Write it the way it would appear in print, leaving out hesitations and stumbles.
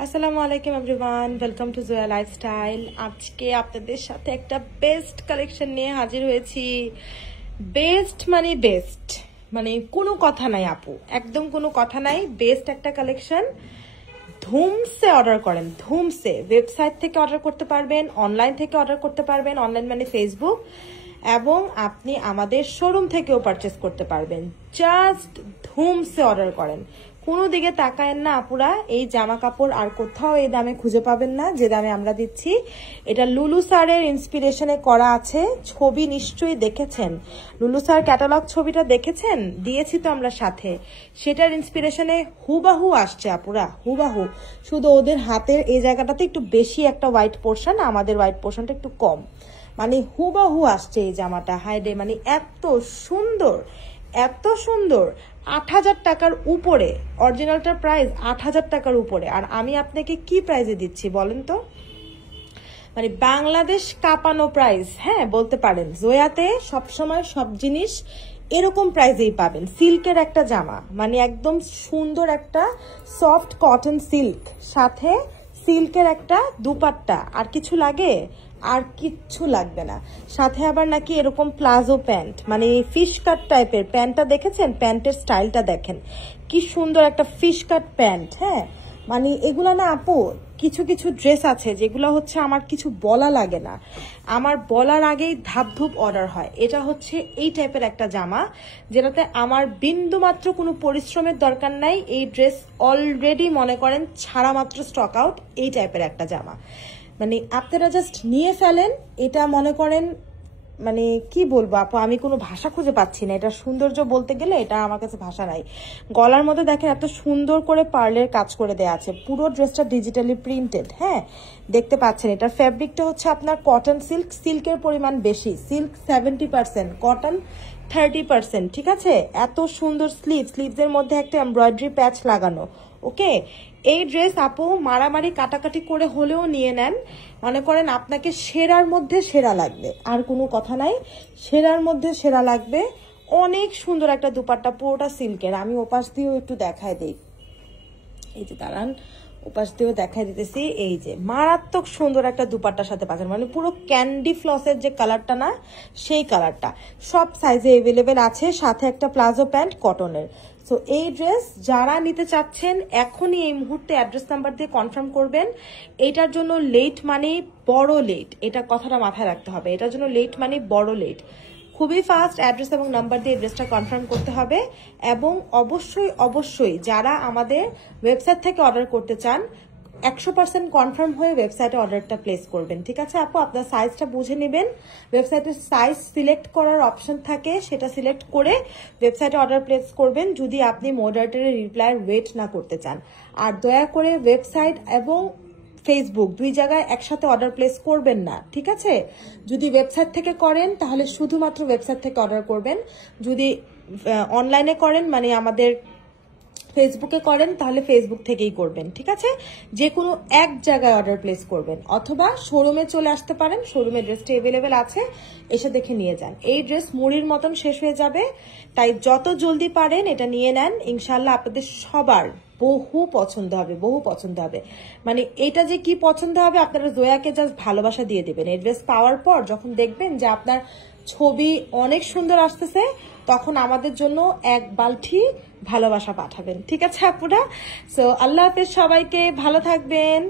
আসসালামু আলাইকুম everyone, welcome to Zoya lifestyle. আজকে আপনাদের সাথে একটা বেস্ট কালেকশন নিয়ে হাজির হয়েছি। বেস্ট মানে বেস্ট, মানে কোনো কথা নাই আপু, একদম কোনো কথা নাই। বেস্ট একটা কালেকশন। ধুমসে অর্ডার করেন, ধুমসে। ওয়েবসাইট থেকে অর্ডার করতে পারবেন, অনলাইন থেকে অর্ডার করতে পারবেন, অনলাইন মানে ফেসবুক, এবং আপনি আমাদের শোরুম থেকেও পারচেস করতে পারবেন। জাস্ট ধুমসে অর্ডার করেন, কোনো দিকে তাকায়েন না আপুরা। এই জামা কাপড় আর কোথাও এই দামে খুঁজে পাবেন না যে দামে আমরা দিচ্ছি। এটা লুলু স্যারের ইন্সপিরেশনে করা আছে। ছবি নিশ্চয়ই দেখেছেন, লুলু স্যার ক্যাটালগ ছবিটা দেখেছেন, দিয়েছি তো আমরা সাথে। সেটার ইন্সপিরেশনে হুবাহু আসছে আপুরা, হুবাহু। শুধু ওদের হাতের এই জায়গাটাতে একটু বেশি একটা হোয়াইট পোর্শন, আমাদের হোয়াইট পোর্শনটা একটু কম, মানে হুবাহু আসছে এই জামাটা। হাইডে মানে এত সুন্দর, এত সুন্দর। ৮,০০০ টাকার উপরে, অরিজিনালটার প্রাইস ৮,০০০ টাকার উপরে। আর আমি আপনাকে কি প্রাইসে দিচ্ছি বলেন তো? মানে বাংলাদেশ কাঁপানো প্রাইস, হ্যাঁ বলতে পারেন। জোয়াতে সবসময় সব জিনিস এরকম প্রাইসেই পাবেন। সিল্কের একটা জামা, মানে একদম সুন্দর একটা সফট কটন সিল্ক, সাথে সিল্কের একটা দুপাট্টা। আর কিছু লাগে? আর কিচ্ছু লাগবে না। সাথে আবার নাকি এরকম প্লাজো প্যান্ট, মানে ফিশ কাট টাইপের প্যান্টটা দেখেছেন? প্যান্টের স্টাইলটা দেখেন কি সুন্দর, একটা ফিশ কাট প্যান্ট। হ্যাঁ মানে এগুলা না আপু, কিছু কিছু ড্রেস আছে যেগুলো হচ্ছে আমার কিছু বলা লাগে না, আমার বলার আগেই ধাপধুপ অর্ডার হয়। এটা হচ্ছে এই টাইপের একটা জামা যেটাতে আমার বিন্দু মাত্র কোনো পরিশ্রমের দরকার নাই। এই ড্রেস অলরেডি মনে করেন ছাড়া মাত্র স্টক আউট। এই টাইপের একটা জামা, মানে আপনারা জাস্ট নিয়ে ফেলেন। এটা মনে করেন, মানে কি বলবো আপু, আমি কোনো ভাষা খুঁজে পাচ্ছি না। এটা সৌন্দর্য বলতে গেলে এটা আমার কাছে ভাষা নাই। গলার মধ্যে দেখেন এত সুন্দর করে পার্লের কাজ করে দেওয়া আছে। পুরো ড্রেসটা ডিজিটালি প্রিন্টেড, হ্যাঁ দেখতে পাচ্ছেন। এটার ফ্যাব্রিকটা হচ্ছে আপনার কটন সিল্ক, সিল্কের পরিমাণ বেশি। সিল্ক 70%, কটন 30%, ঠিক আছে? এত সুন্দর স্লিভ, স্লিভসের মধ্যে একটা এমব্রয়ডারি প্যাচ লাগানো। ওকে, এই ড্রেস আপু মারামারি কাটাকাটি করে হলেও নিয়ে নেন। মনে করেন আপনাকে সেরার মধ্যে সেরা লাগবে, আর কোনো কথা নাই, সেরার মধ্যে সেরা লাগবে। অনেক সুন্দর একটা দুপাট্টা, পুরোটা সিল্কের। আমি ওপাশ দিয়েও একটু দেখায় দিই, এই যে দাঁড়ান, ওপাশ দিয়েও দেখাই দিতেছি। এই যে মারাত্মক সুন্দর একটা দুপাট্টার সাথে পাচ্ছেন, মানে পুরো ক্যান্ডি ফ্লসের যে কালারটা না, সেই কালারটা। সব সাইজে এভেলেবেল আছে, সাথে একটা প্লাজো প্যান্ট কটনের। সো এই ড্রেস যারা নিতে চাচ্ছেন এখনই এই মুহূর্তে অ্যাড্রেস নাম্বার দিয়ে কনফার্ম করবেন। এইটার জন্য লেট মানে বড় লেট, এটা কথাটা মাথায় রাখতে হবে। এটার জন্য লেট মানে বড় লেট। খুবই ফাস্ট অ্যাড্রেস এবং নাম্বার দিয়ে অ্যাড্রেসটা কনফার্ম করতে হবে। এবং অবশ্যই অবশ্যই যারা আমাদের ওয়েবসাইট থেকে অর্ডার করতে চান 100% কনফার্ম হয়ে ওয়েবসাইটে অর্ডারটা প্লেস করবেন, ঠিক আছে আপু? আপনার সাইজটা বুঝে নেবেন। ওয়েবসাইটের সাইজ সিলেক্ট করার অপশন থাকে, সেটা সিলেক্ট করে ওয়েবসাইটে অর্ডার প্লেস করবেন যদি আপনি মডারেটরের রিপ্লাইয়ের ওয়েট না করতে চান। আর দয়া করে ওয়েবসাইট এবং ফেসবুক দুই জায়গায় একসাথে অর্ডার প্লেস করবেন না, ঠিক আছে? যদি ওয়েবসাইট থেকে করেন তাহলে শুধুমাত্র ওয়েবসাইট থেকে অর্ডার করবেন। যদি অনলাইনে করেন, মানে আমাদের ফেসবুকে করেন, তাহলে ফেসবুক থেকেই করবেন, ঠিক আছে? যে কোনো এক জায়গায় অর্ডার প্লেস করবেন, অথবা শোরুমে চলে আসতে পারেন। শোরুমে ড্রেসটা এভেলেবেল আছে, এসে দেখে নিয়ে যান। এই ড্রেস মুড়ির মতন শেষ হয়ে যাবে, তাই যত জলদি পারেন এটা নিয়ে নেন। ইনশাল্লাহ আপনাদের সবার বহু পছন্দ হবে, বহু পছন্দ হবে। মানে এটা যে কি পছন্দ হবে, আপনারা জয়াকে জাস্ট ভালোবাসা দিয়ে দেবেন। এই ড্রেস পাওয়ার পর যখন দেখবেন যে আপনার ছবি অনেক সুন্দর আসতেছে, তখন আমাদের জন্য এক বালতি ভালোবাসা পাঠাবেন, ঠিক আছে আপুরা? সো আল্লাহ হাফেজ, সবাইকে ভালো থাকবেন।